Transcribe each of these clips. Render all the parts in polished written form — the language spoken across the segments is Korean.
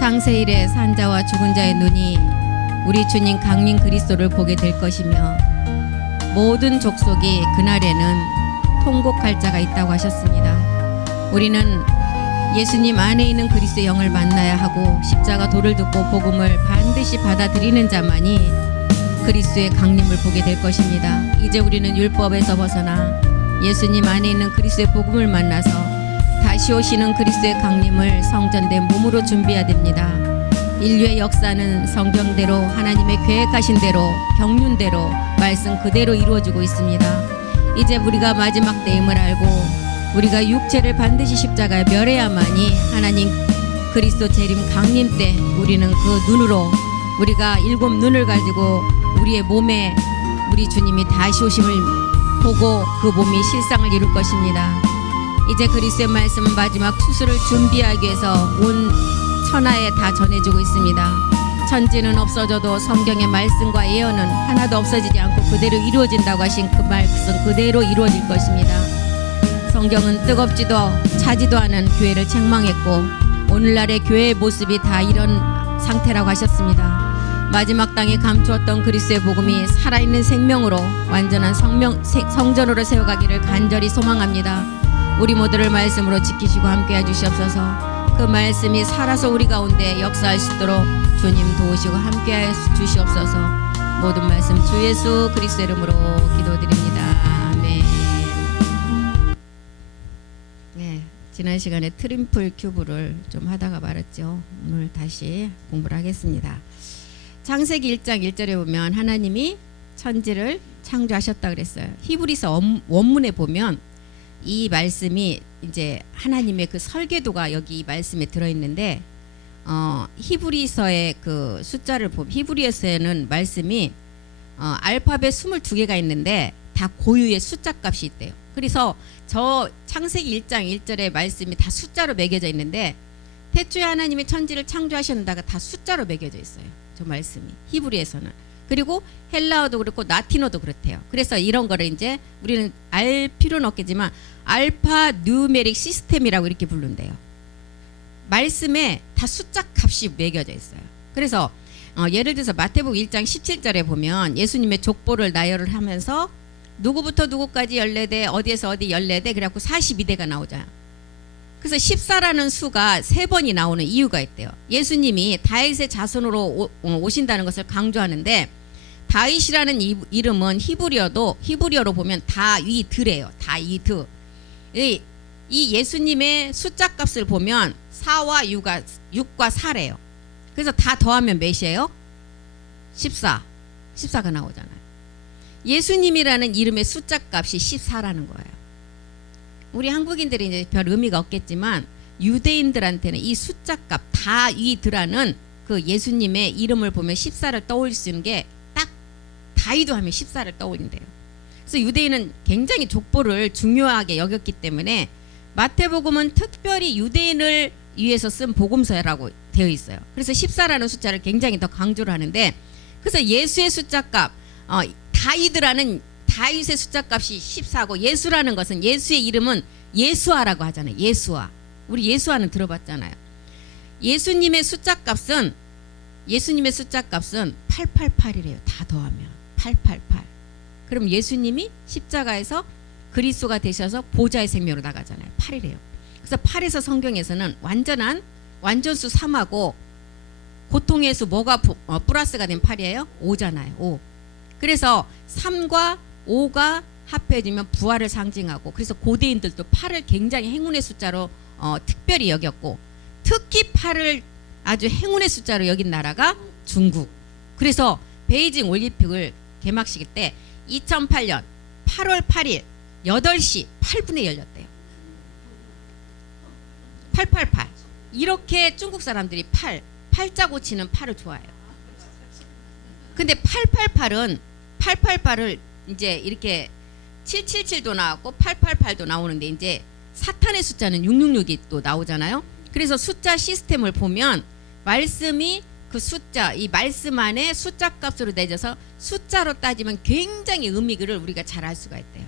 창세일에 산자와 죽은 자의 눈이 우리 주님 강림 그리스도를 보게 될 것이며 모든 족속이 그날에는 통곡할 자가 있다고 하셨습니다. 우리는 예수님 안에 있는 그리스도의 영을 만나야 하고 십자가 도를 듣고 복음을 반드시 받아들이는 자만이 그리스도의 강림을 보게 될 것입니다. 이제 우리는 율법에서 벗어나 예수님 안에 있는 그리스도의 복음을 만나서 다시 오시는 그리스도의 강림을 성전된 몸으로 준비해야 됩니다. 인류의 역사는 성경대로 하나님의 계획하신 대로 경륜대로 말씀 그대로 이루어지고 있습니다. 이제 우리가 마지막 때임을 알고 우리가 육체를 반드시 십자가에 멸해야만이 하나님 그리스도 재림 강림 때 우리는 그 눈으로 우리가 7 눈을 가지고 우리의 몸에 우리 주님이 다시 오심을 보고 그 몸이 실상을 이룰 것입니다. 이제 그리스도의 말씀은 마지막 추수를 준비하기 위해서 온 천하에 다 전해지고 있습니다. 천지는 없어져도 성경의 말씀과 예언은 하나도 없어지지 않고 그대로 이루어진다고 하신 그 말씀 그대로 이루어질 것입니다. 성경은 뜨겁지도 차지도 않은 교회를 책망했고 오늘날의 교회의 모습이 다 이런 상태라고 하셨습니다. 마지막 땅에 감추었던 그리스도의 복음이 살아있는 생명으로 완전한 성전으로 세워가기를 간절히 소망합니다. 우리 모두를 말씀으로 지키시고 함께해 주시옵소서. 그 말씀이 살아서 우리 가운데 역사할 수 있도록 주님 도우시고 함께해 주시옵소서. 모든 말씀 주 예수 그리스도 이름으로 기도드립니다. 아멘. 네, 지난 시간에 트림플 큐브를 좀 하다가 말았죠. 오늘 다시 공부를 하겠습니다. 창세기 1장 1절에 보면 하나님이 천지를 창조하셨다 그랬어요. 히브리서 원문에 보면 이 말씀이 이제 하나님의 그 설계도가 여기 이 말씀에 들어있는데 히브리서의 그 숫자를 보면 히브리서에는 말씀이 알파벳 22개가 있는데 다 고유의 숫자 값이 있대요. 그래서 저 창세기 1장 1절의 말씀이 다 숫자로 매겨져 있는데 태초에 하나님이 천지를 창조하셨다가 다 숫자로 매겨져 있어요. 저 말씀이 히브리에서는. 그리고 헬라어도 그렇고 라틴어도 그렇대요. 그래서 이런 거를 이제 우리는 알 필요는 없겠지만 알파 뉴메릭 시스템이라고 이렇게 부른대요. 말씀에 다 숫자 값이 매겨져 있어요. 그래서 예를 들어서 마태복음 1장 17절에 보면 예수님의 족보를 나열을 하면서 누구부터 누구까지 14대 어디에서 어디 14대 그래갖고 42대가 나오잖아요. 그래서 14라는 수가 3번이 나오는 이유가 있대요. 예수님이 다윗의 자손으로 오신다는 것을 강조하는데 다윗이라는 이름은 히브리어로 보면 다위드래요. 다위드. 이 예수님의 숫자 값을 보면 4와 6과 4래요. 그래서 다 더하면 몇이에요? 14가 나오잖아요. 예수님이라는 이름의 숫자 값이 14라는 거예요. 우리 한국인들이 이제 별 의미가 없겠지만 유대인들한테는 이 숫자 값 다위드라는 그 예수님의 이름을 보면 14를 떠올릴 수 있는 게 딱 다위드 하면 14를 떠올린대요. 그래서 유대인은 굉장히 족보를 중요하게 여겼기 때문에 마태복음은 특별히 유대인을 위해서 쓴 복음서라고 되어 있어요. 그래서 14라는 숫자를 굉장히 더 강조를 하는데 그래서 예수의 숫자 값 다윗이라는 다윗의 숫자 값이 14고 예수라는 것은 예수의 이름은 예수아라고 하잖아요. 예수아. 우리 예수아는 들어봤잖아요. 예수님의 숫자 값은 888이래요. 다 더하면 888. 그럼 예수님이 십자가에서 그리스도가 되셔서 보좌의 생명으로 나가잖아요. 8이래요. 그래서 8에서 성경에서는 완전수 3하고 고통의 수 뭐가 플러스가 된 8이에요? 5잖아요. 5. 그래서 3과 5가 합해지면 부활을 상징하고 그래서 고대인들도 8을 굉장히 행운의 숫자로 특별히 여겼고 특히 8을 아주 행운의 숫자로 여긴 나라가 중국. 그래서 베이징 올림픽을 개막식 때 2008년 8월 8일 8시 8분에 열렸대요. 888. 이렇게 중국 사람들이 팔자 고치는 8을 좋아해요. 근데 888을 이제 이렇게 777도 나왔고 888도 나오는데 이제 사탄의 숫자는 666이 또 나오잖아요. 그래서 숫자 시스템을 보면 말씀이 그 숫자, 이 말씀 안에 숫자 값으로 내져서 숫자로 따지면 굉장히 의미를 우리가 잘 알 수가 있대요.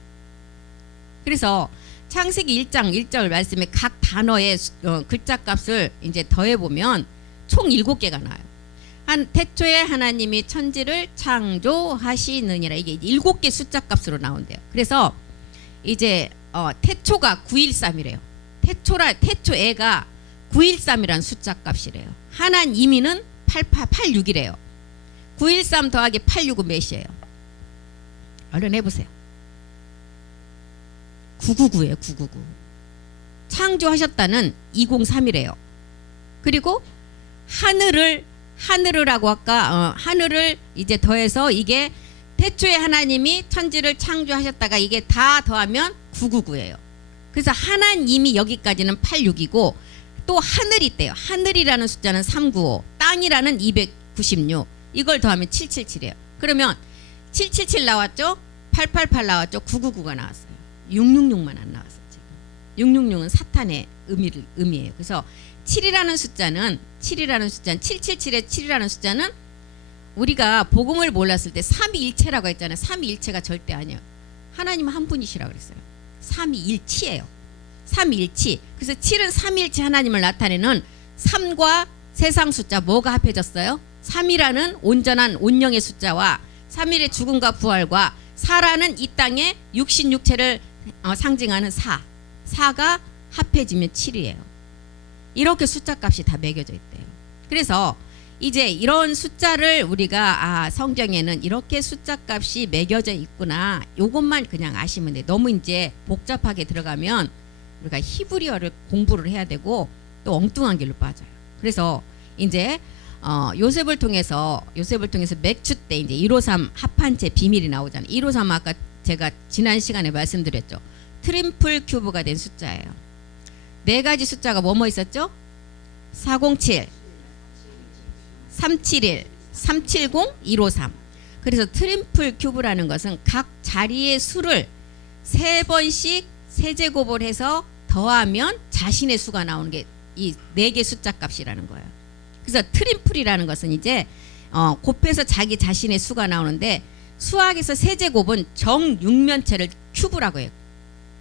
그래서 창세기 1장 1절 말씀에 각 단어의 글자 값을 이제 더해 보면 총 7개가 나와요. 태초에 하나님이 천지를 창조하시느니라. 이게 7개 숫자 값으로 나온대요. 그래서 이제 태초가 913이래요. 태초애가 913이라는 숫자 값이래요. 하나님이는 86이래요. 913 더하기 86은 몇이에요? 얼른 해보세요. 999예요. 999. 창조하셨다는 203이래요. 그리고 하늘을 하고 아까 하늘을 이제 더해서 이게 태초에 하나님이 천지를 창조하셨다가 이게 다 더하면 999예요. 그래서 하나님이 여기까지는 86이고 또 하늘이 있대요. 하늘이라는 숫자는 395, 땅이라는 296. 이걸 더하면 777이에요. 그러면 777 나왔죠? 888 나왔죠? 999가 나왔어요. 666만 안 나왔어요. 지금 666은 사탄의 의미예요. 그래서 7이라는 숫자는 777의 7이라는 숫자는 우리가 복음을 몰랐을 때 삼위일체라고 했잖아요. 삼위일체가 절대 아니에요. 하나님 한 분이시라고 그랬어요. 삼위일치예요. 삼위일치. 그래서 7은 삼위일체 하나님을 나타내는 3과 세상 숫자 뭐가 합해졌어요? 3이라는 온전한 온영의 숫자와 3일의 죽음과 부활과 4라는 이 땅의 육신육체를 상징하는 4가 합해지면 7이에요. 이렇게 숫자 값이 다 매겨져 있대요. 그래서 이제 이런 숫자를 우리가 성경에는 이렇게 숫자 값이 매겨져 있구나. 요것만 그냥 아시면 돼요. 너무 이제 복잡하게 들어가면 우리가 히브리어를 공부를 해야 되고 또 엉뚱한 길로 빠져요. 그래서 이제 요셉을 통해서 맥추 때 이제 153 합한체 비밀이 나오잖아요. 153 아까 제가 지난 시간에 말씀드렸죠. 트림플 큐브가 된 숫자예요. 네 가지 숫자가 뭐뭐 있었죠? 407, 371, 370, 153. 그래서 트림플 큐브라는 것은 각 자리의 수를 3번씩 세제곱을 해서 더하면 자신의 수가 나오는 게 이 4개 숫자 값이라는 거예요. 그래서 트림플이라는 것은 이제 곱해서 자기 자신의 수가 나오는데 수학에서 세제곱은 정육면체를 큐브라고 해요.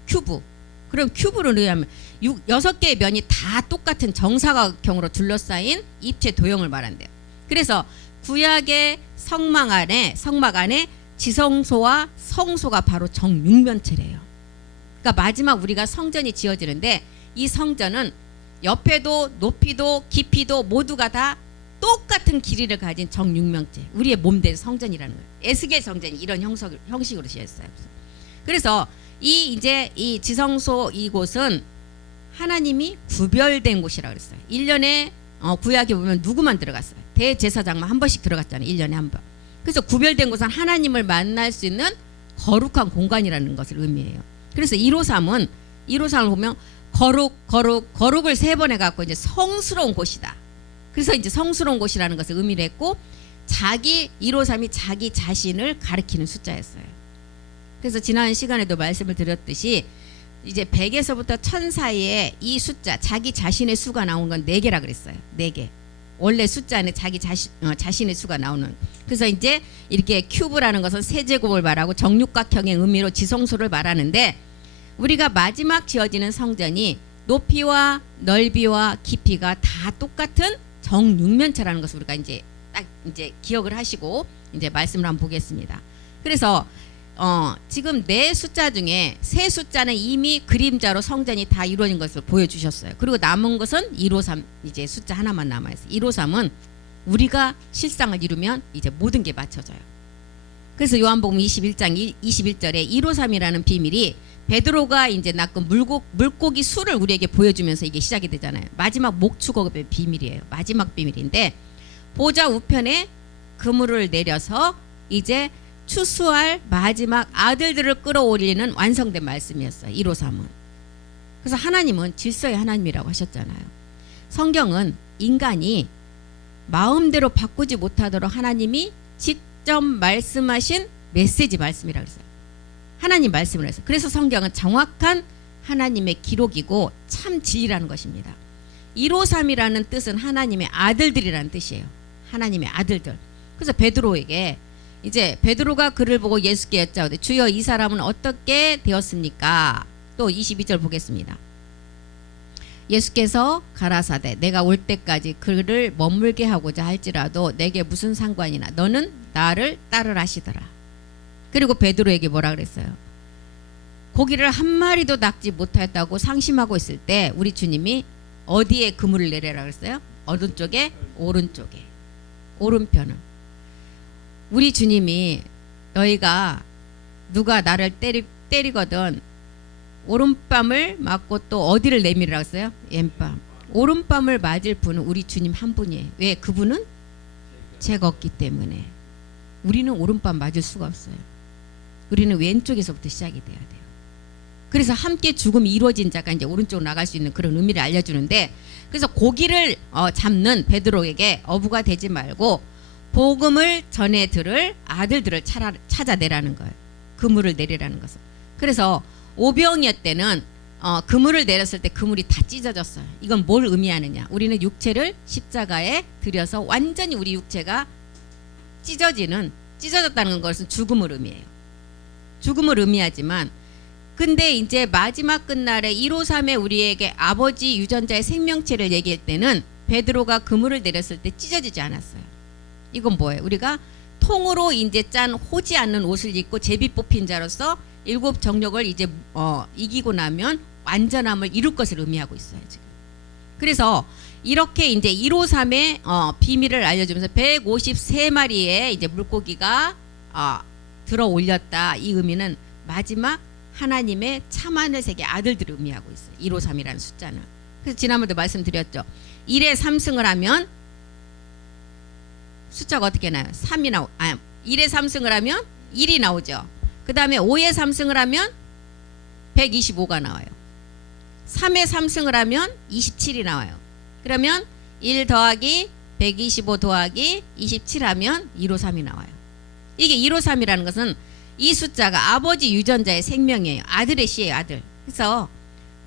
큐브. 그럼 큐브를 의하면 6개의 면이 다 똑같은 정사각형으로 둘러싸인 입체 도형을 말한대요. 그래서 구약의 성막 안에 지성소와 성소가 바로 정육면체래요. 그러니까 마지막 우리가 성전이 지어지는데 이 성전은 옆에도 높이도 깊이도 모두가 다 똑같은 길이를 가진 정육면체, 우리의 몸된 성전이라는 거예요. 에스겔 성전이 이런 형식으로 지었어요. 그래서 이 지성소 이곳은 하나님이 구별된 곳이라고 그랬어요. 1년에 구약에 보면 누구만 들어갔어요? 대제사장만 한 번씩 들어갔잖아요. 1년에 한 번. 그래서 구별된 곳은 하나님을 만날 수 있는 거룩한 공간이라는 것을 의미해요. 그래서 153을 보면 거룩을 3번 해갖고 이제 성스러운 곳이다. 그래서 이제 성스러운 곳이라는 것을 의미를 했고 153이 자기 자신을 가리키는 숫자였어요. 그래서 지난 시간에도 말씀을 드렸듯이 이제 100에서부터 1000 사이에 이 숫자 자기 자신의 수가 나온 건 4개라 그랬어요. 4개. 원래 숫자 안에 자기 자신의 수가 나오는. 그래서 이제 이렇게 큐브라는 것은 세제곱을 말하고 정육각형의 의미로 지성소를 말하는데 우리가 마지막 지어지는 성전이 높이와 넓이와 깊이가 다 똑같은 정육면체라는 것을 우리가 이제 딱 이제 기억을 하시고 이제 말씀을 한번 보겠습니다. 그래서 지금 4 숫자 중에 3 숫자는 이미 그림자로 성전이 다 이루어진 것을 보여주셨어요. 그리고 남은 것은 153 이제 숫자 하나만 남아있어요. 153은 우리가 실상을 이루면 이제 모든 게 맞춰져요. 그래서 요한복음 21장 21절에 153이라는 비밀이 베드로가 이제 낚은 물고기 수를 우리에게 보여주면서 이게 시작이 되잖아요. 마지막 목축업의 비밀이에요. 마지막 비밀인데 보좌 우편에 그물을 내려서 이제 추수할 마지막 아들들을 끌어올리는 완성된 말씀이었어요. 153은. 그래서 하나님은 질서의 하나님이라고 하셨잖아요. 성경은 인간이 마음대로 바꾸지 못하도록 하나님이 직접 말씀하신 메시지 말씀이라고 했어요. 하나님 말씀을 해서. 그래서 성경은 정확한 하나님의 기록이고 참 진리라는 것입니다. 153이라는 뜻은 하나님의 아들들이라는 뜻이에요. 하나님의 아들들. 그래서 베드로에게 이제 베드로가 그를 보고 예수께 여짜오되 주여 이 사람은 어떻게 되었습니까? 또 22절 보겠습니다. 예수께서 가라사대 내가 올 때까지 그를 머물게 하고자 할지라도 내게 무슨 상관이나 너는 나를 따르라 하시더라. 그리고 베드로에게 뭐라 그랬어요? 고기를 한 마리도 낚지 못하였다고 상심하고 있을 때 우리 주님이 어디에 그물을 내려라 그랬어요? 어느 쪽에? 오른쪽에. 오른편은. 우리 주님이 너희가 누가 나를 때리거든 오른뺨을 맞고 또 어디를 내밀으라 했어요? 왼뺨. 오른뺨을 맞을 분은 우리 주님 한 분이에요. 왜? 그분은 죄가 없기 때문에. 우리는 오른뺨 맞을 수가 없어요. 우리는 왼쪽에서부터 시작이 돼야 돼요. 그래서 함께 죽음이 이루어진 자가 이제 오른쪽으로 나갈 수 있는 그런 의미를 알려주는데, 그래서 고기를 잡는 베드로에게 어부가 되지 말고 복음을 전해 들을 아들들을 찾아내라는 거예요. 그물을 내리라는 것은. 그래서 오병이었 때는 그물을 내렸을 때 그물이 다 찢어졌어요. 이건 뭘 의미하느냐? 우리는 육체를 십자가에 들여서 완전히 우리 육체가 찢어졌다는 것은 죽음을 의미해요. 죽음을 의미하지만, 근데 이제 마지막 끝날에 153에 우리에게 아버지 유전자의 생명체를 얘기할 때는 베드로가 그물을 내렸을 때 찢어지지 않았어요. 이건 뭐예요? 우리가 통으로 이제 짠 호지 않는 옷을 입고 제비 뽑힌 자로서 7 정욕을 이제 이기고 나면 완전함을 이룰 것을 의미하고 있어요, 지금. 그래서 이렇게 이제 153의 비밀을 알려주면서 153마리의 이제 물고기가 들어 올렸다. 이 의미는 마지막 하나님의 참하늘 세계 아들들을 의미하고 있어요. 153이라는 숫자는. 그래서 지난번에도 말씀드렸죠. 1에 3승을 하면 숫자가 어떻게 나요? 1에 3승을 하면 1이 나오죠. 그 다음에 5에 3승을 하면 125가 나와요. 3에 3승을 하면 27이 나와요. 그러면 1 더하기 125 더하기 27 하면 153이 나와요. 이게 153이라는 것은 이 숫자가 아버지 유전자의 생명이에요. 아들의 씨예요, 아들. 그래서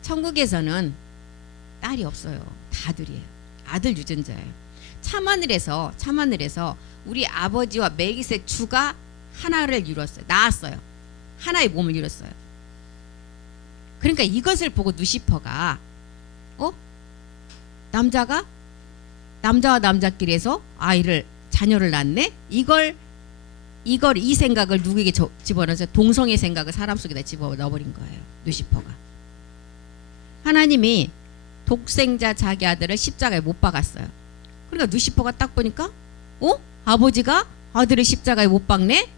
천국에서는 딸이 없어요. 다 아들이에요. 아들 유전자예요. 참하늘에서 우리 아버지와 멜기세덱 주가 하나를 이뤘어요. 낳았어요. 하나의 몸을 이뤘어요. 그러니까 이것을 보고 누시퍼가 남자와 남자끼리에서 자녀를 낳네? 이 생각을 누구에게 집어넣어서 동성의 생각을 사람 속에다 집어넣어버린 거예요. 누시퍼가. 하나님이 독생자 자기 아들을 십자가에 못 박았어요. 그러니까 누시퍼가 딱 보니까 아버지가 아들을 십자가에 못 박네?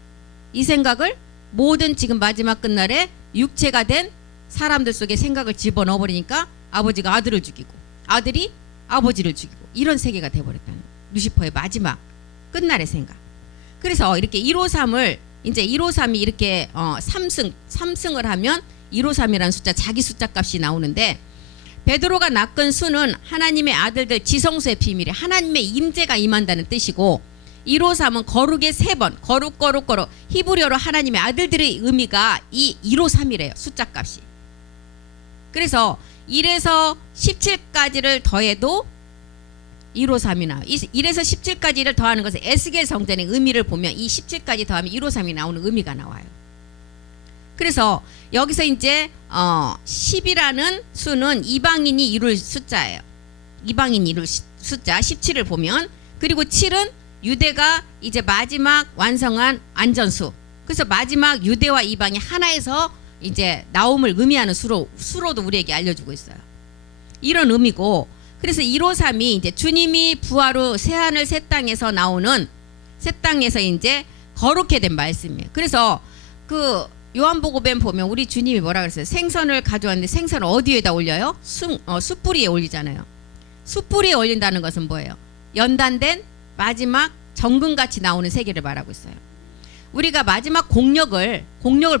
이 생각을 모든 지금 마지막 끝날에 육체가 된 사람들 속에 생각을 집어넣어버리니까 아버지가 아들을 죽이고 아들이 아버지를 죽이고 이런 세계가 돼버렸다는 누시퍼의 마지막 끝날의 생각. 그래서 이렇게 153을 이제 153이 이렇게 3승을 하면 153이라는 숫자, 자기 숫자 값이 나오는데, 베드로가 낚은 수는 하나님의 아들들 지성소의 비밀이 하나님의 임재가 임한다는 뜻이고, 153은 거룩의 3번, 거룩 히브리어로 하나님의 아들들의 의미가 이 153이래요. 숫자 값이. 그래서 1에서 17까지를 더해도 153이 나와요. 1에서 17까지를 더하는 것은 에스겔 성전의 의미를 보면 이 17까지 더하면 153이 나오는 의미가 나와요. 그래서 여기서 이제 10이라는 수는 이방인이 이룰 숫자예요. 이방인이 이룰 숫자 17을 보면, 그리고 7은 유대가 이제 마지막 완성한 안전수. 그래서 마지막 유대와 이방이 하나에서 이제 나옴을 의미하는 수로도 우리에게 알려주고 있어요. 이런 의미고, 그래서 153이 이제 주님이 부활 후 새하늘 새 땅에서 나오는, 새 땅에서 이제 거룩해 된 말씀이에요. 그래서 그 요한복음에 보면 우리 주님이 뭐라 그랬어요? 생선을 가져왔는데 생선을 어디에다 올려요? 숯불 위에 올리잖아요. 숯불 위에 올린다는 것은 뭐예요? 연단된 마지막 정금같이 나오는 세계를 말하고 있어요. 우리가 마지막 공력을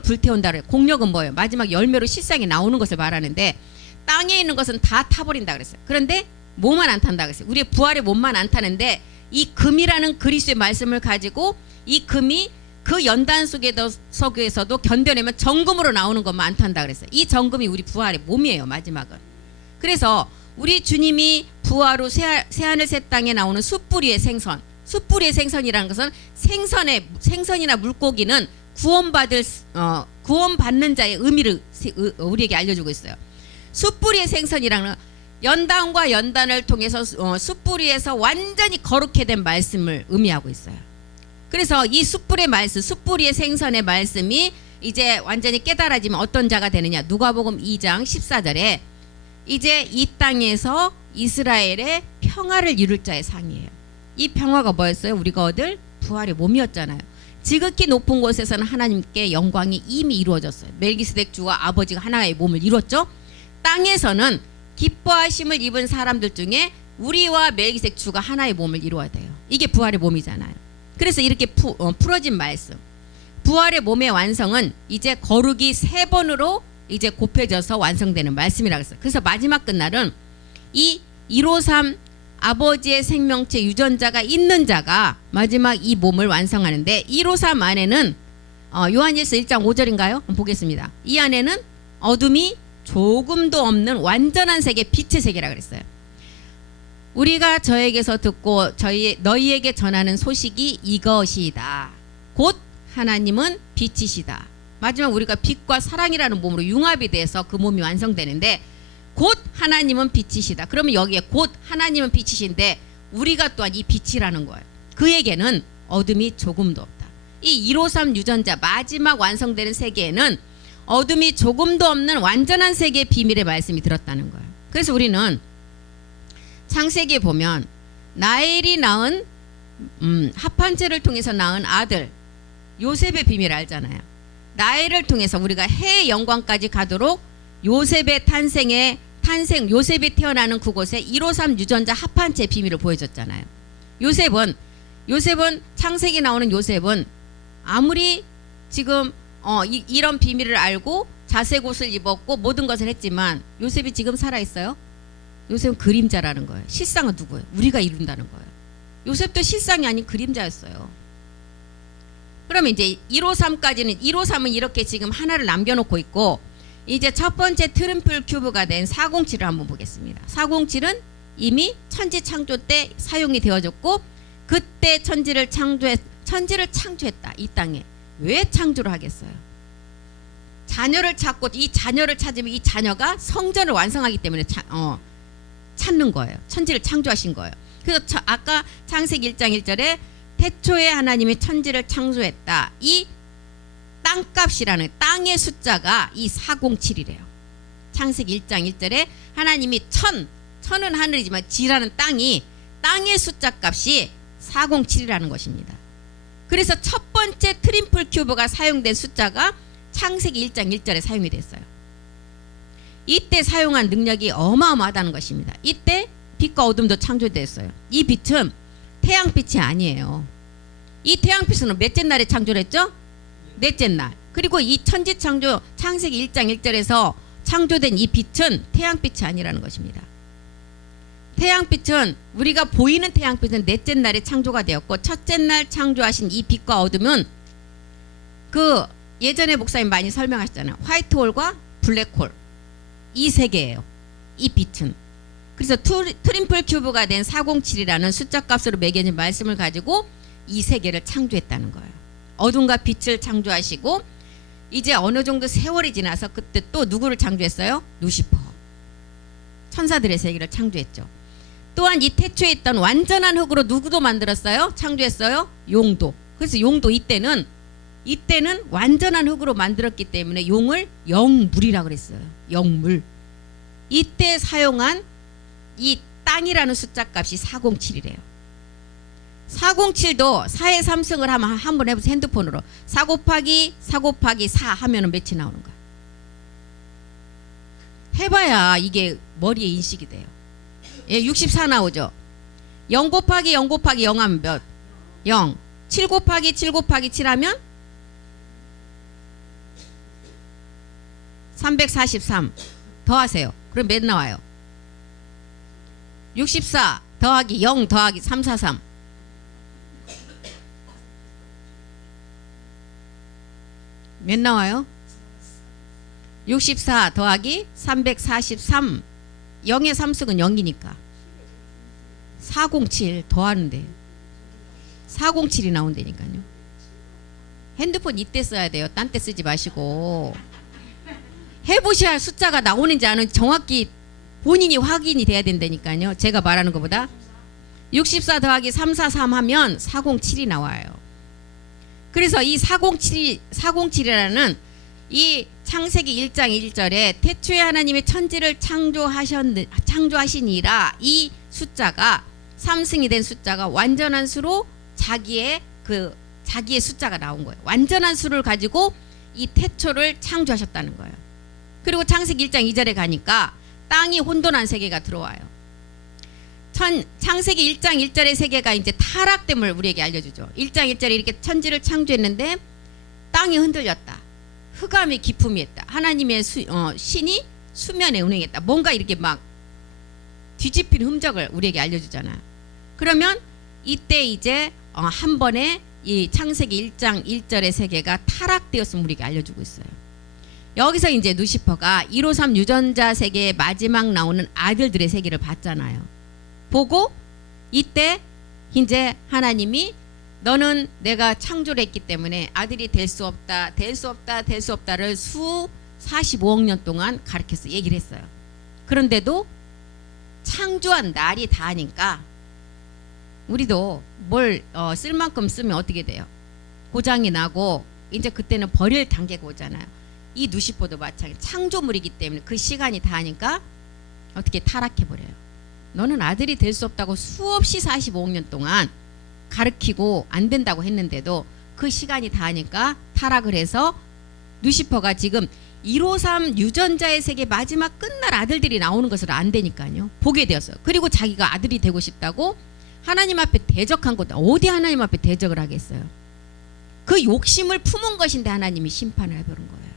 불태운다 그래요. 공력은 뭐예요? 마지막 열매로 실상이 나오는 것을 말하는데, 땅에 있는 것은 다 타버린다 그랬어요. 그런데 몸만 안 탄다 그랬어요. 우리의 부활의 몸만 안 타는데, 이 금이라는 그리스도의 말씀을 가지고 이 금이 그 연단 속에서도 견뎌내면 정금으로 나오는 것만 안 탄다 그랬어요. 이 정금이 우리 부활의 몸이에요, 마지막은. 그래서 우리 주님이 부활 후 새하늘 새 땅에 나오는 숯불위의 생선, 숯불위의 생선이라는 것은 생선이나 물고기는 구원받는 자의 의미를 우리에게 알려주고 있어요. 숯불위의 생선이라는 연단과 연단을 통해서 숯불위에서 완전히 거룩해 된 말씀을 의미하고 있어요. 그래서 이 숯불의 말씀, 숯불위의 생선의 말씀이 이제 완전히 깨달아지면 어떤 자가 되느냐. 누가복음 2장 14절에 이제 이 땅에서 이스라엘의 평화를 이룰 자의 상이에요. 이 평화가 뭐였어요? 우리가 얻을 부활의 몸이었잖아요. 지극히 높은 곳에서는 하나님께 영광이 이미 이루어졌어요. 멜기스덱 주와 아버지가 하나의 몸을 이뤘죠. 땅에서는 기뻐하심을 입은 사람들 중에 우리와 멜기스덱 주가 하나의 몸을 이루어야 돼요. 이게 부활의 몸이잖아요. 그래서 이렇게 풀어진 말씀. 부활의 몸의 완성은 이제 거룩이 3번으로 이제 곱해져서 완성되는 말씀이라고 했어요. 그래서 마지막 끝날은 이 153 아버지의 생명체 유전자가 있는 자가 마지막 이 몸을 완성하는데 153 안에는 요한일서 1장 5절인가요? 한번 보겠습니다. 이 안에는 어둠이 조금도 없는 완전한 세계, 빛의 세계라고 그랬어요. 우리가 저에게서 듣고 너희에게 전하는 소식이 이것이다. 곧 하나님은 빛이시다. 마지막 우리가 빛과 사랑이라는 몸으로 융합이 돼서 그 몸이 완성되는데 곧 하나님은 빛이시다. 그러면 여기에 곧 하나님은 빛이신데 우리가 또한 이 빛이라는 거예요. 그에게는 어둠이 조금도 없다. 이 153 유전자 마지막 완성되는 세계에는 어둠이 조금도 없는 완전한 세계의 비밀의 말씀이 들었다는 거예요. 그래서 우리는 창세기에 보면 나엘이 낳은 합한체를 통해서 낳은 아들 요셉의 비밀을 알잖아요. 나엘을 통해서 우리가 해의 영광까지 가도록 요셉의 요셉이 태어나는 그곳에 153 유전자 합한체 비밀을 보여줬잖아요. 요셉은 창세기 나오는 요셉은 아무리 지금 이런 비밀을 알고 자색 옷을 입었고 모든 것을 했지만 요셉이 지금 살아있어요? 요셉은 그림자라는 거예요. 실상은 누구예요? 우리가 이룬다는 거예요. 요셉도 실상이 아닌 그림자였어요. 그러면 이제 153까지는 153은 이렇게 지금 하나를 남겨놓고 있고 이제 첫 번째 트림플 큐브가 된 407을 한번 보겠습니다. 407은 이미 천지 창조 때 사용이 되어졌고 그때 천지를 창조했다. 이 땅에. 왜 창조를 하겠어요? 자녀를 찾고 이 자녀를 찾으면 이 자녀가 성전을 완성하기 때문에 찾는 거예요. 천지를 창조하신 거예요. 그래서 아까 창세기 1장 1절에 태초에 하나님이 천지를 창조했다. 이 땅값이라는 땅의 숫자가 이 407이래요. 창세기 1장 1절에 하나님이 천은 하늘이지만 지라는 땅의 숫자 값이 407이라는 것입니다. 그래서 첫 번째 트림플 큐브가 사용된 숫자가 창세기 1장 1절에 사용이 됐어요. 이때 사용한 능력이 어마어마하다는 것입니다. 이때 빛과 어둠도 창조됐어요. 이 빛은 태양빛이 아니에요. 이 태양빛은 몇째 날에 창조를 했죠? 넷째 날. 그리고 이 천지 창조 창세기 1장 1절에서 창조된 이 빛은 태양빛이 아니라는 것입니다. 태양빛은 우리가 보이는 태양빛은 넷째 날에 창조가 되었고 첫째 날 창조하신 이 빛과 어둠은 그 예전에 목사님 많이 설명하셨잖아요. 화이트홀과 블랙홀 이 세계예요. 이 빛은. 그래서 트림플 큐브가 된 407이라는 숫자 값으로 매겨진 말씀을 가지고 이 세계를 창조했다는 거예요. 어둠과 빛을 창조하시고 이제 어느 정도 세월이 지나서 그때 또 누구를 창조했어요? 루시퍼. 천사들의 세계를 창조했죠. 또한 이 태초에 있던 완전한 흙으로 누구도 만들었어요? 창조했어요? 용도. 그래서 용도 이때는 완전한 흙으로 만들었기 때문에 용을 영물이라고 그랬어요. 영물. 이때 사용한 이 땅이라는 숫자 값이 407이래요. 407도 4의 3승을 하면 한번 해보세요. 핸드폰으로 4 곱하기 4 하면은 몇이 나오는 거야? 해봐야 이게 머리에 인식이 돼요. 예, 64 나오죠. 0 곱하기 0 하면 몇? 0. 7 곱하기 7 하면 343. 더하세요. 그럼 몇 나와요? 64 더하기 0 더하기 343. 몇 나와요? 64 더하기 343. 0의 3승은 0이니까 407 더하는데 407이 나온다니까요. 핸드폰 이때 써야 돼요. 딴 때 쓰지 마시고. 해보셔야 숫자가 나오는지 안 오는지 정확히 본인이 확인이 돼야 된다니까요. 제가 말하는 것보다 64 더하기 343 하면 407이 나와요. 그래서 이 407이라는 이 창세기 1장 1절에 태초에 하나님의 천지를 창조하시니라, 이 숫자가 3승이 된 숫자가 완전한 수로 자기의 숫자가 나온 거예요. 완전한 수를 가지고 이 태초를 창조하셨다는 거예요. 그리고 창세기 1장 2절에 가니까 땅이 혼돈한 세계가 들어와요. 창세기 1장 1절의 세계가 이제 타락됨을 우리에게 알려주죠. 1장 1절에 이렇게 천지를 창조했는데 땅이 흔들렸다. 흑암이 기품이 했다. 하나님의 신이 수면에 운행했다. 뭔가 이렇게 막 뒤집힌 흔적을 우리에게 알려주잖아요. 그러면 이때 이제 한 번에 이 창세기 1장 1절의 세계가 타락되었음을 우리에게 알려주고 있어요. 여기서 이제 누시퍼가 153 유전자 세계의 마지막 나오는 아들들의 세계를 봤잖아요. 보고 이때 이제 하나님이 너는 내가 창조를 했기 때문에 아들이 될 수 없다, 될 수 없다, 될 수 없다를 수 45억 년 동안 가르쳐서 얘기를 했어요. 그런데도 창조한 날이 닿으니까 우리도 뭘 쓸 만큼 쓰면 어떻게 돼요? 고장이 나고 이제 그때는 버릴 단계가 오잖아요. 이 누시퍼도 마찬가지. 창조물이기 때문에 그 시간이 닿으니까 어떻게 타락해버려요. 너는 아들이 될 수 없다고 수없이 45억 년 동안 가르치고 안 된다고 했는데도 그 시간이 닿으니까 타락을 해서 누시퍼가 지금 153 유전자의 세계 마지막 끝날 아들들이 나오는 것을 안 되니까요. 보게 되었어요. 그리고 자기가 아들이 되고 싶다고 하나님 앞에 대적한 것도 어디 하나님 앞에 대적을 하겠어요. 그 욕심을 품은 것인데 하나님이 심판을 해버린 거예요.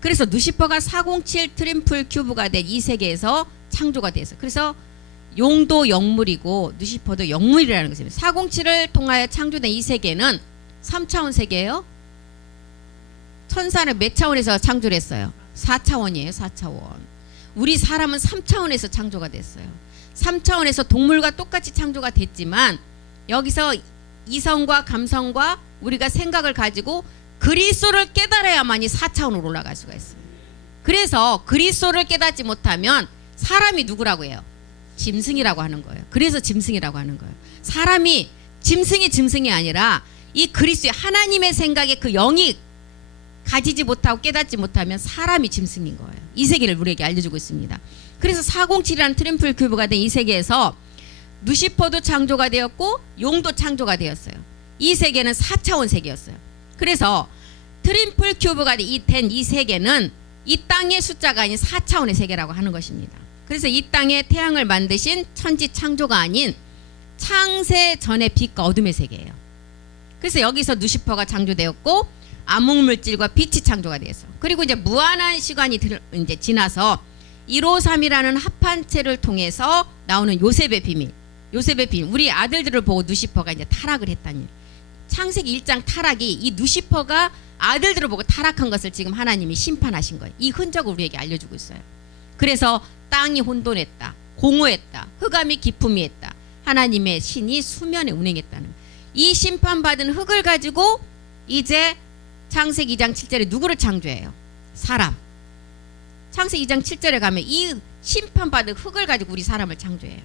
그래서 누시퍼가 407 트림플 큐브가 된 이 세계에서 창조가 됐어요. 그래서 용도 영물이고 누시퍼도 영물이라는 것입니다. 407을 통하여 창조된 이 세계는 3차원 세계예요. 천사는 몇 차원에서 창조를 했어요? 4차원이에요. 4차원. 우리 사람은 3차원에서 창조가 됐어요. 3차원에서 동물과 똑같이 창조가 됐지만 여기서 이성과 감성과 우리가 생각을 가지고 그리스도를 깨달아야만이 4차원으로 올라갈 수가 있어요. 그래서 그리스도를 깨닫지 못하면 사람이 누구라고 해요? 짐승이라고 하는 거예요. 그래서 짐승이라고 하는 거예요. 사람이 짐승이 아니라 이 그리스도의 하나님의 생각에 그 영이 가지지 못하고 깨닫지 못하면 사람이 짐승인 거예요. 이 세계를 우리에게 알려주고 있습니다. 그래서 407이라는 트림플 큐브가 된 이 세계에서 누시퍼도 창조가 되었고 용도 창조가 되었어요. 이 세계는 4차원 세계였어요. 그래서 트림플 큐브가 된 이 세계는 이 땅의 숫자가 아닌 4차원의 세계라고 하는 것입니다. 그래서 이 땅에 태양을 만드신 천지 창조가 아닌 창세 전의 빛과 어둠의 세계예요. 그래서 여기서 누시퍼가 창조되었고 암흑물질과 빛이 창조가 되었어요. 그리고 이제 무한한 시간이 이제 지나서 153이라는 합한체를 통해서 나오는 요셉의 비밀. 우리 아들들을 보고 누시퍼가 이제 타락을 했다니. 창세기 1장 타락이 이 누시퍼가 아들들을 보고 타락한 것을 지금 하나님이 심판하신 거예요. 이 흔적을 우리에게 알려주고 있어요. 그래서 땅이 혼돈했다, 공허했다, 흑암이 기품이 했다, 하나님의 신이 수면에 운행했다는 이 심판받은 흑을 가지고 이제 창세기 2장 7절에 누구를 창조해요? 사람. 창세기 2장 7절에 가면 이 심판받은 흑을 가지고 우리 사람을 창조해요.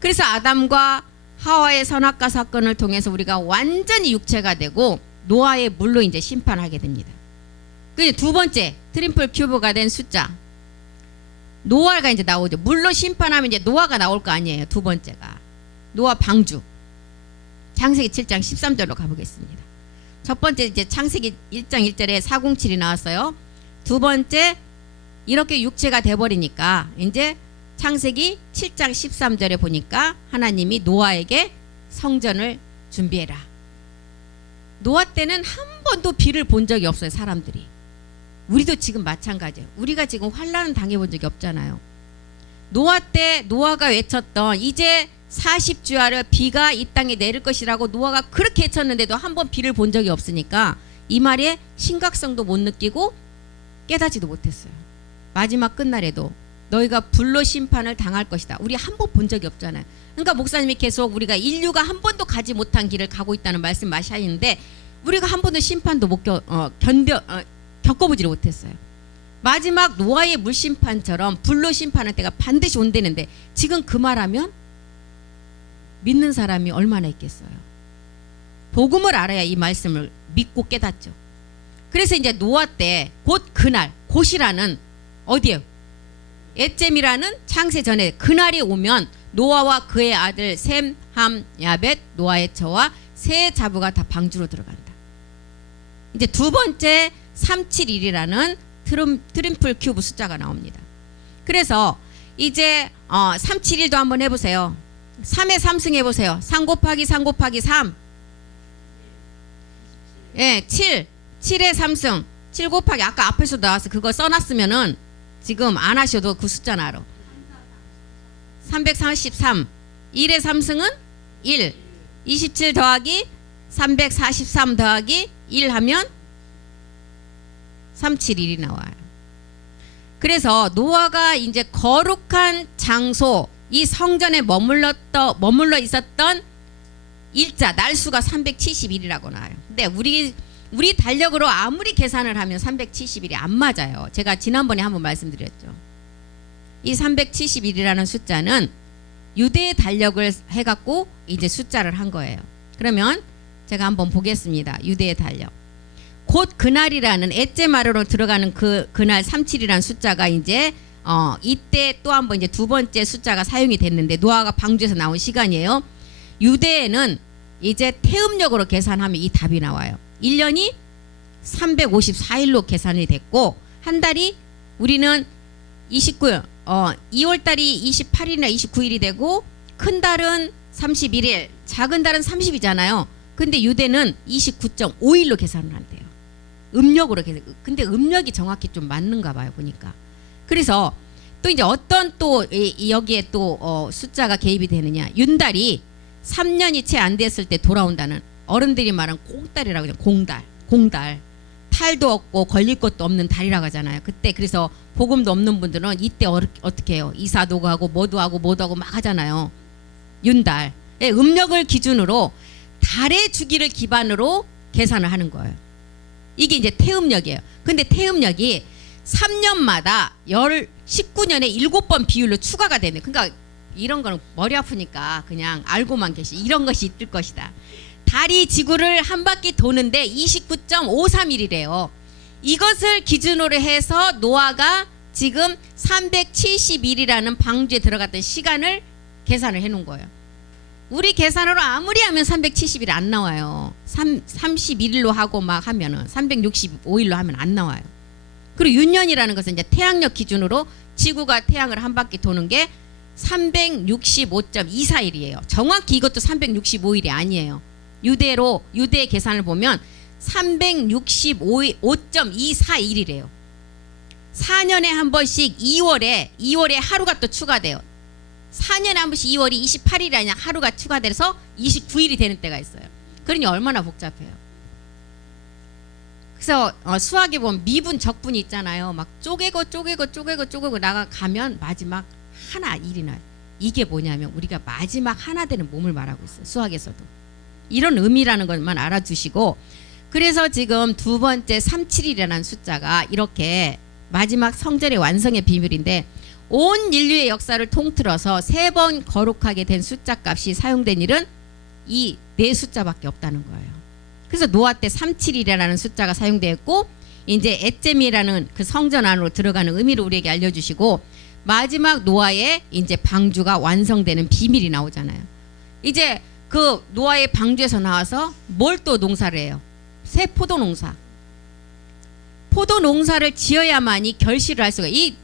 그래서 아담과 하와의 선악과 사건을 통해서 우리가 완전히 육체가 되고 노아의 물로 이제 심판하게 됩니다. 그 두 번째 트림플 큐브가 된 숫자 노아가 이제 나오죠. 물로 심판하면 이제 노아가 나올 거 아니에요. 두 번째가 노아 방주. 창세기 7장 13절로 가보겠습니다. 첫 번째 이제 창세기 1장 1절에 407이 나왔어요. 두 번째 이렇게 육체가 돼버리니까 이제 창세기 7장 13절에 보니까 하나님이 노아에게 성전을 준비해라. 노아 때는 한 번도 비를 본 적이 없어요. 사람들이. 우리도 지금 마찬가지예요. 우리가 지금 환난을 당해본 적이 없잖아요. 노아 때 노아가 외쳤던 이제 40주야를 비가 이 땅에 내릴 것이라고 노아가 그렇게 외쳤는데도 한 번 비를 본 적이 없으니까 이 말의 심각성도 못 느끼고 깨닫지도 못했어요. 마지막 끝날에도 너희가 불로 심판을 당할 것이다. 우리 한 번 본 적이 없잖아요. 그러니까 목사님이 계속 우리가 인류가 한 번도 가지 못한 길을 가고 있다는 말씀 하시는데 우리가 한 번도 심판도 못 겪어보지를 못했어요. 마지막 노아의 물심판처럼 불로 심판할 때가 반드시 온다는데 지금 그 말하면 믿는 사람이 얼마나 있겠어요. 복음을 알아야 이 말씀을 믿고 깨닫죠. 그래서 이제 노아 때 곧 그날, 곧이라는 어디에요? 엣잼이라는 창세 전에 그날이 오면 노아와 그의 아들 셈, 함, 야벳, 노아의 처와 세 자부가 다 방주로 들어간다. 이제 두 번째 371이라는 트림플 큐브 숫자가 나옵니다. 그래서 이제 371도 한번 해보세요. 3의 3승 해보세요. 3 곱하기 3 곱하기 3. 예, 7. 7의 3승. 7 곱하기 아까 앞에서 나와서 그거 써놨으면은 지금 안 하셔도 그 숫자는 알아. 343. 1의 3승은 1. 27 더하기 343 더하기 1 하면 371이 나와요. 그래서 노아가 이제 거룩한 장소, 이 성전에 머물러 있었던 일자 날수가 371이라고 나와요. 근데 우리 달력으로 아무리 계산을 하면 371이 안 맞아요. 제가 지난번에 한번 말씀드렸죠. 이 371이라는 숫자는 유대의 달력을 해갖고 이제 숫자를 한 거예요. 그러면 제가 한번 보겠습니다. 유대의 달력. 곧 그날이라는 엣제마르로 들어가는 그날 37이라는 숫자가 이제 이때 또 한번 이제 두 번째 숫자가 사용이 됐는데 노아가 방주에서 나온 시간이에요. 유대에는 이제 태음력으로 계산하면 이 답이 나와요. 1년이 354일로 계산이 됐고 한 달이 우리는 2월 달이 28일이나 29일이 되고 큰 달은 31일, 작은 달은 30이잖아요. 근데 유대는 29.5일로 계산을 한대요. 음력으로 계산. 근데 음력이 정확히 좀 맞는가 봐요, 보니까. 그래서 또 이제 어떤 또 여기에 또 숫자가 개입이 되느냐. 윤달이 3년이 채 안 됐을 때 돌아온다는 어른들이 말하는 공달이라고 하죠. 공달. 탈도 없고 걸릴 것도 없는 달이라고 하잖아요. 그때 그래서 복음도 없는 분들은 이때 어떻게 해요? 이사도 가고 뭐도 하고 막 하잖아요. 윤달. 음력을 기준으로 달의 주기를 기반으로 계산을 하는 거예요. 이게 이제 태음력이에요. 근데 태음력이 3년마다 19년에 7번 비율로 추가가 되네. 그러니까 이런 거는 머리 아프니까 그냥 알고만 계시. 이런 것이 있을 것이다. 달이 지구를 한 바퀴 도는데 29.531이래요. 이것을 기준으로 해서 노아가 지금 371이라는 방주에 들어갔던 시간을 계산을 해놓은 거예요. 우리 계산으로 아무리 하면 370일 안 나와요. 31일로 하고 막 하면은 365일로 하면 안 나와요. 그리고 윤년이라는 것은 이제 태양력 기준으로 지구가 태양을 한 바퀴 도는 게 365.24일이에요. 정확히 이것도 365일이 아니에요. 유대 계산을 보면 365.24일이래요. 4년에 한 번씩 2월에 하루가 또 추가돼요. 4년에 한 번씩 2월이 28일이 아니라 하루가 추가돼서 29일이 되는 때가 있어요. 그러니 얼마나 복잡해요. 그래서 수학에 보면 미분 적분이 있잖아요. 막 쪼개고 나가면 마지막 하나 일이 나요. 이게 뭐냐면 우리가 마지막 하나 되는 몸을 말하고 있어요. 수학에서도. 이런 의미라는 것만 알아주시고, 그래서 지금 두 번째 37이라는 숫자가 이렇게 마지막 성전의 완성의 비밀인데, 온 인류의 역사를 통틀어서 3번 거룩하게 된 숫자 값이 사용된 일은 이 네 숫자밖에 없다는 거예요. 그래서 노아 때 37이라는 숫자가 사용되었고, 이제 엣제미라는 그 성전 안으로 들어가는 의미를 우리에게 알려주시고, 마지막 노아의 이제 방주가 완성되는 비밀이 나오잖아요. 이제 그 노아의 방주에서 나와서 뭘 또 농사를 해요? 새 포도 농사. 포도 농사를 지어야만이 결실을 할 수가. 이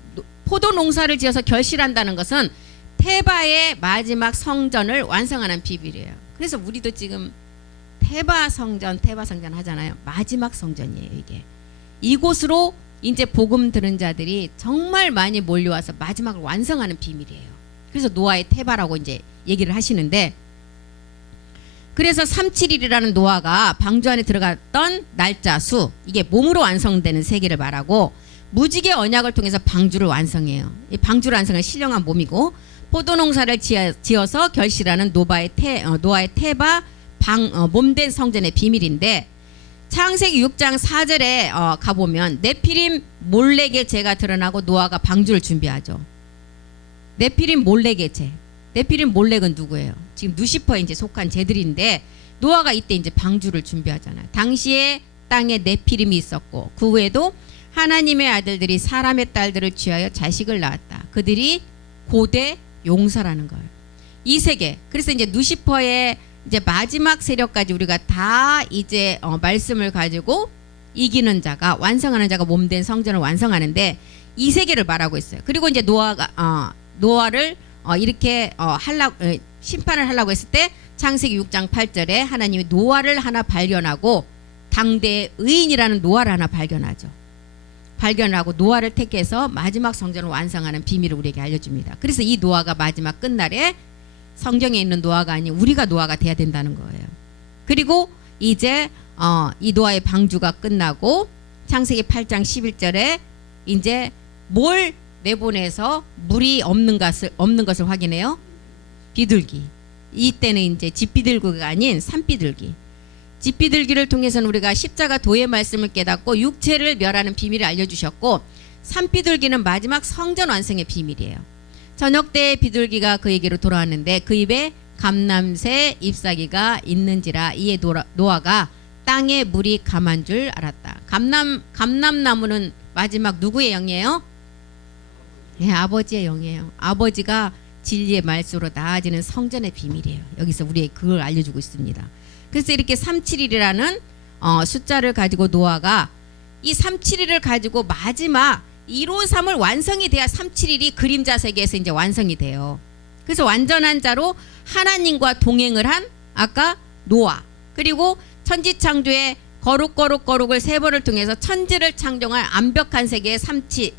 포도 농사를 지어서 결실한다는 것은 테바의 마지막 성전을 완성하는 비밀이에요. 그래서 우리도 지금 테바 성전 하잖아요. 마지막 성전이에요, 이게. 이곳으로 이제 복음 들은 자들이 정말 많이 몰려와서 마지막을 완성하는 비밀이에요. 그래서 노아의 테바라고 이제 얘기를 하시는데, 그래서 37일이라는 노아가 방주 안에 들어갔던 날짜 수, 이게 몸으로 완성되는 세계를 말하고, 무지개 언약을 통해서 방주를 완성해요. 이 방주를 완성한 신령한 몸이고, 포도농사를 지어서 결실하는 노아의 테바 몸된 성전의 비밀인데, 창세기 6장 4절에 가보면 네피림 몰래개체가 드러나고 노아가 방주를 준비하죠. 네피림 몰래개체. 네피림 몰렉은 누구예요? 지금 누시퍼에 이제 속한 쟤들인데 노아가 이때 이제 방주를 준비하잖아요. 당시에 땅에 네피림이 있었고 그 후에도 하나님의 아들들이 사람의 딸들을 취하여 자식을 낳았다. 그들이 고대 용사라는 거예요. 이 세계. 그래서 이제 누시퍼의 이제 마지막 세력까지 우리가 다 이제 말씀을 가지고 이기는 자가 완성하는 자가 몸된 성전을 완성하는데 이 세계를 말하고 있어요. 그리고 이제 노아를 이렇게 심판을 하려고 했을 때 창세기 6장 8절에 하나님이 노아를 하나 발견하고 당대의 의인이라는 노아를 하나 발견하고 노아를 택해서 마지막 성전을 완성하는 비밀을 우리에게 알려줍니다. 그래서 이 노아가 마지막 끝날에 성경에 있는 노아가 아닌 우리가 노아가 돼야 된다는 거예요. 그리고 이제 이 노아의 방주가 끝나고 창세기 8장 11절에 이제 뭘 내보내서 물이 없는 것을 확인해요. 비둘기. 이때는 이제 집비둘기가 아닌 산비둘기. 집비둘기를 통해서는 우리가 십자가 도의 말씀을 깨닫고 육체를 멸하는 비밀을 알려주셨고 산비둘기는 마지막 성전 완성의 비밀이에요. 저녁 때 비둘기가 그에게로 돌아왔는데 그 입에 감람새 잎사귀가 있는지라 이에 노아가 땅에 물이 감한 줄 알았다. 감람나무는 마지막 누구의 영이에요? 네, 아버지의 영이에요. 아버지가 진리의 말씀으로 나아지는 성전의 비밀이에요. 여기서 우리에게 그걸 알려주고 있습니다. 그래서 이렇게 371이라는 숫자를 가지고 노아가 이 371을 가지고 마지막 153을 완성이 돼야 371이 그림자 세계에서 이제 완성이 돼요. 그래서 완전한 자로 하나님과 동행을 한 아까 노아, 그리고 천지창조의 거룩을 세 번을 통해서 천지를 창조한 완벽한 세계의 407,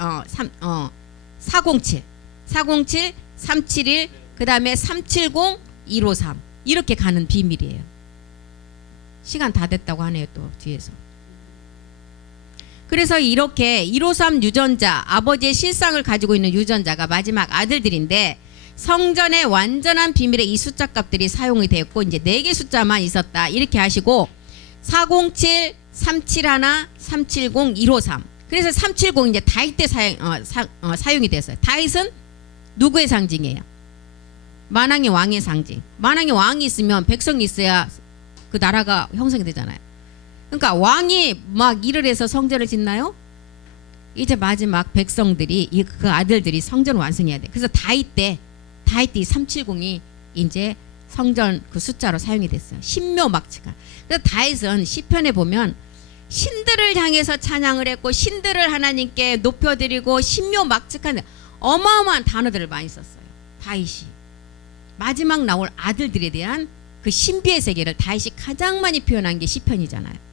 371, 그 다음에 370, 153 이렇게 가는 비밀이에요. 시간 다 됐다고 하네요. 또 뒤에서. 그래서 이렇게 153 유전자, 아버지의 실상을 가지고 있는 유전자가 마지막 아들들인데 성전의 완전한 비밀에 이 숫자 값들이 사용이 되었고 이제 4개 숫자만 있었다. 이렇게 하시고 407, 371, 370, 153. 그래서 370 이제 다윗 때 사용이 됐어요. 다윗은 누구의 상징이에요? 만왕의 왕의 상징. 만왕의 왕이 있으면 백성이 있어야 그 나라가 형성이 되잖아요. 그러니까 왕이 막 일을 해서 성전을 짓나요? 이제 마지막 백성들이 그 아들들이 성전을 완성해야 돼. 그래서 다윗 때 370이 이제 성전 그 숫자로 사용이 됐어요. 신묘막치가. 그래서 다윗은 시편에 보면 신들을 향해서 찬양을 했고 신들을 하나님께 높여드리고 신묘막측한 어마어마한 단어들을 많이 썼어요. 다윗이 마지막 나올 아들들에 대한 그 신비의 세계를 다윗이 가장 많이 표현한 게 시편이잖아요.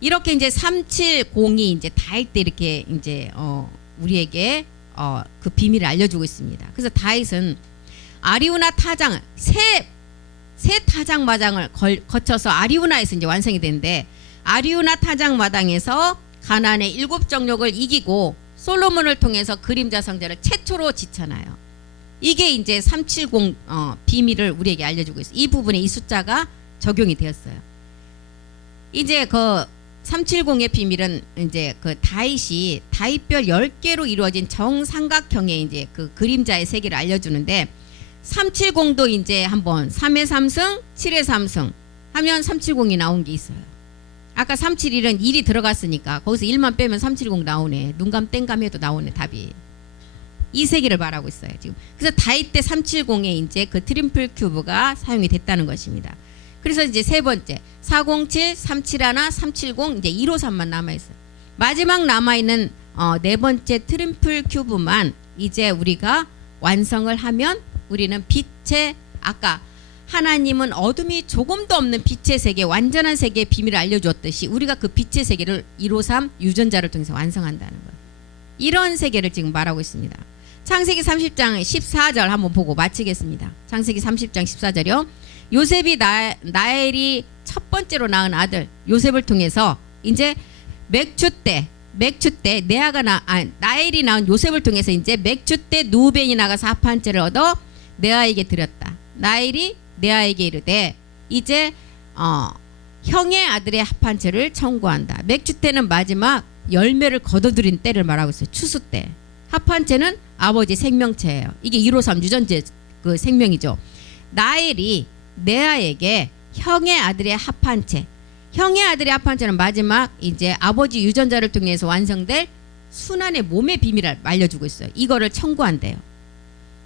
이렇게 이제 370이 이제 다윗 때 이렇게 이제 우리에게 그 비밀을 알려주고 있습니다. 그래서 다윗은 아리우나 타장 세 타장 마당을 거쳐서 아리우나에서 이제 완성이 되는데 아리우나 타장 마당에서 가나안의 7정욕을 이기고 솔로몬을 통해서 그림자 성전을 최초로 짓잖아요. 이게 이제 370 비밀을 우리에게 알려주고 있어요. 이 부분에 이 숫자가 적용이 되었어요. 이제 그 370의 비밀은 이제 그 다윗이 다윗별 10개로 이루어진 정삼각형의 이제 그 그림자의 세계를 알려주는데 370도 이제 한번 3의 3승, 7의 3승 하면 370이 나온 게 있어요. 아까 371은 1이 들어갔으니까 거기서 1만 빼면 370 나오네. 눈감 땡감 해도 나오네 답이. 이 세계를 말하고 있어요 지금. 그래서 다윗 때 370에 이제 그 트리플 큐브가 사용이 됐다는 것입니다. 그래서 이제 세 번째 407, 371, 370 이제 153만 남아 있어요. 마지막 남아 있는 네 번째 트리플 큐브만 이제 우리가 완성을 하면 우리는 빛의 아까 하나님은 어둠이 조금도 없는 빛의 세계, 완전한 세계의 비밀을 알려주었듯이 우리가 그 빛의 세계를 153 유전자를 통해서 완성한다는 거예요. 이런 세계를 지금 말하고 있습니다. 창세기 30장 14절 한번 보고 마치겠습니다. 창세기 30장 14절이요. 요셉이 나엘이 첫 번째로 낳은 아들 요셉을 통해서 이제 맥추 때 나엘이 낳은 요셉을 통해서 이제 맥추 때 누벤이 나가서 합한 채를 얻어 레아에게 드렸다. 나엘이 레아에게 이르되 이제 형의 아들의 합한채를 청구한다. 맥주 때는 마지막 열매를 거둬들인 때를 말하고 있어요. 추수 때. 합한채는 아버지 생명체예요. 이게 153 유전자 그 생명이죠. 나엘이 레아에게 형의 아들의 합한채. 형의 아들의 합한채는 마지막 이제 아버지 유전자를 통해서 완성될 순환의 몸의 비밀을 알려주고 있어요. 이거를 청구한대요.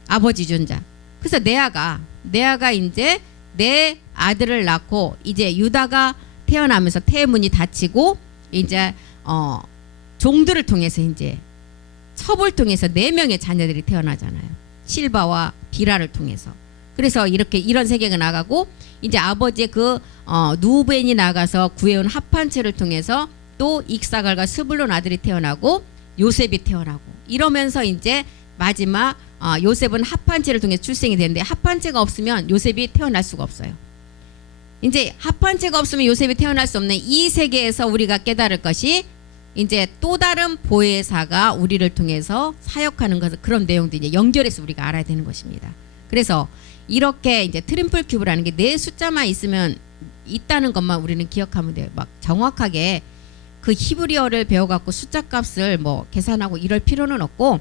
아버지 유전자. 그래서 레아가 이제 내 아들을 낳고 이제 유다가 태어나면서 태문이 닫히고 이제 종들을 통해서 이제 첩을 통해서 4명의 자녀들이 태어나잖아요. 실바와 비라를 통해서. 그래서 이런 세계가 나가고 이제 아버지의 그 누벤이 나가서 구해온 합한채를 통해서 또 익사갈과 스불론 아들이 태어나고 요셉이 태어나고 이러면서 이제 마지막 요셉은 합한채를 통해 출생이 되는데 합한채가 없으면 요셉이 태어날 수가 없어요. 이제 합한채가 없으면 요셉이 태어날 수 없는 이 세계에서 우리가 깨달을 것이 이제 또 다른 보혜사가 우리를 통해서 사역하는 것을 그런 내용도 이제 연결해서 우리가 알아야 되는 것입니다. 그래서 이렇게 이제 트림플 큐브라는 게 네 숫자만 있다는 것만 우리는 기억하면 돼요. 막 정확하게 그 히브리어를 배워갖고 숫자 값을 뭐 계산하고 이럴 필요는 없고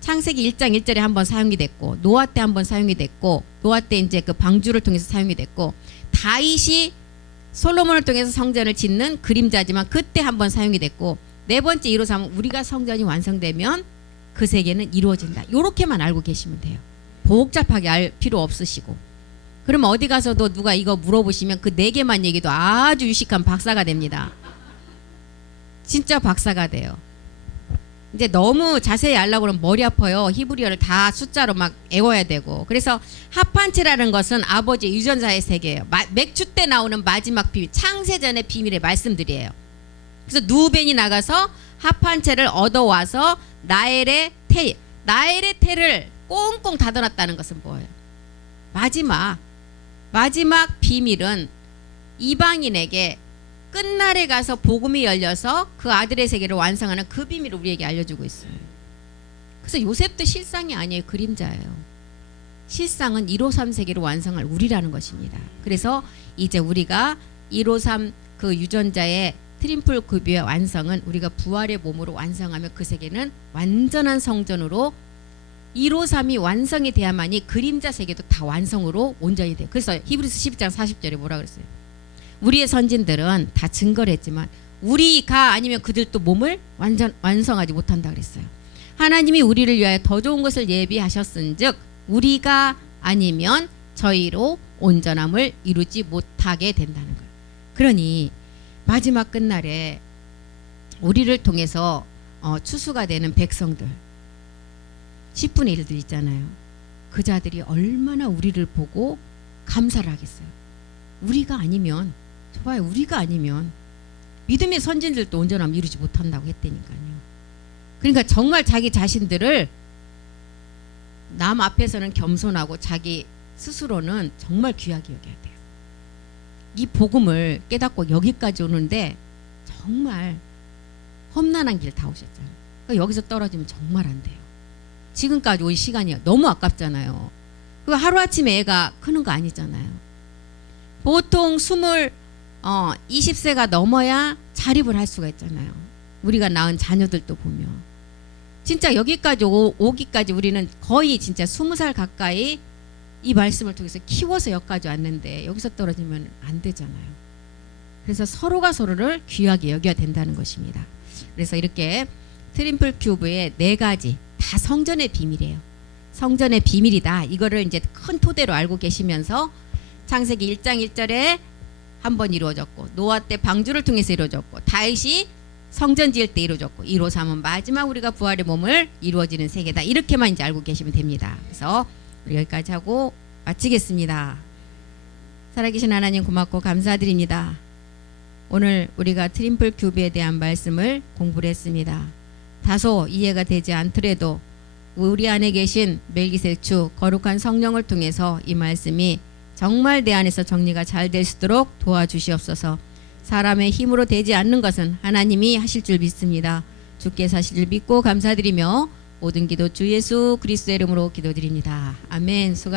창세기 1장 1절에 한번 사용이 됐고 노아 때 한번 사용이 됐고 노아 때 이제 그 방주를 통해서 사용이 됐고 다윗이 솔로몬을 통해서 성전을 짓는 그림자지만 그때 한번 사용이 됐고 네 번째 153은 우리가 성전이 완성되면 그 세계는 이루어진다. 요렇게만 알고 계시면 돼요. 복잡하게 알 필요 없으시고. 그러면 어디 가서도 누가 이거 물어보시면 그 4개만 얘기도 아주 유식한 박사가 됩니다. 진짜 박사가 돼요. 이제 너무 자세히 알려고 그러면 머리 아파요. 히브리어를 다 숫자로 막 외워야 되고. 그래서 합한채라는 것은 아버지 유전자의 세계예요. 맥주 때 나오는 마지막 비밀, 창세전의 비밀의 말씀들이에요. 그래서 누벤이 나가서 합한채를 얻어와서 나엘의 태를 꽁꽁 닫아놨다는 것은 뭐예요? 마지막 비밀은 이방인에게 끝날에 가서 복음이 열려서 그 아들의 세계를 완성하는 그 비밀을 우리에게 알려주고 있어요. 그래서 요셉도 실상이 아니에요. 그림자예요. 실상은 153 세계를 완성할 우리라는 것입니다. 그래서 이제 우리가 153 그 유전자의 트림플 큐브의 완성은 우리가 부활의 몸으로 완성하면 그 세계는 완전한 성전으로 153이 완성이 돼야만이 그림자 세계도 다 완성으로 온전히 돼요. 그래서 히브리서 12장 40절에 뭐라 그랬어요? 우리의 선진들은 다 증거를 했지만 우리가 아니면 그들도 몸을 완성하지 못한다 그랬어요. 하나님이 우리를 위하여 더 좋은 것을 예비하셨은즉 우리가 아니면 저희로 온전함을 이루지 못하게 된다는 거예요. 그러니 마지막 끝날에 우리를 통해서 추수가 되는 백성들 10분의 1들 있잖아요. 그 자들이 얼마나 우리를 보고 감사를 하겠어요. 우리가 아니면 믿음의 선진들도 온전함 이루지 못한다고 했다니까요. 그러니까 정말 자기 자신들을 남 앞에서는 겸손하고 자기 스스로는 정말 귀하게 여겨야 돼요. 이 복음을 깨닫고 여기까지 오는데 정말 험난한 길 다 오셨잖아요. 그러니까 여기서 떨어지면 정말 안 돼요. 지금까지 온 시간이 너무 아깝잖아요. 그 하루아침에 애가 크는 거 아니잖아요. 보통 20세가 넘어야 자립을 할 수가 있잖아요. 우리가 낳은 자녀들도 보면 진짜 여기까지 오기까지 우리는 거의 진짜 20살 가까이 이 말씀을 통해서 키워서 여기까지 왔는데 여기서 떨어지면 안 되잖아요. 그래서 서로가 서로를 귀하게 여겨야 된다는 것입니다. 그래서 이렇게 트림플 큐브의 4가지 다 성전의 비밀이에요. 성전의 비밀이다. 이거를 이제 큰 토대로 알고 계시면서 창세기 1장 1절에 한번 이루어졌고 노아 때 방주를 통해서 이루어졌고 다윗이 성전 지을 때 이루어졌고 153은 마지막 우리가 부활의 몸을 이루어지는 세계다. 이렇게만 이제 알고 계시면 됩니다. 그래서 우리 여기까지 하고 마치겠습니다. 살아계신 하나님 고맙고 감사드립니다. 오늘 우리가 트림플 큐브에 대한 말씀을 공부를 했습니다. 다소 이해가 되지 않더라도 우리 안에 계신 멜기세추 거룩한 성령을 통해서 이 말씀이 정말 내 안에서 정리가 잘 될 수 있도록 도와주시옵소서. 사람의 힘으로 되지 않는 것은 하나님이 하실 줄 믿습니다. 주께서 하실 줄 믿고 감사드리며 모든 기도 주 예수 그리스도의 이름으로 기도드립니다. 아멘. 수고하셨습니다.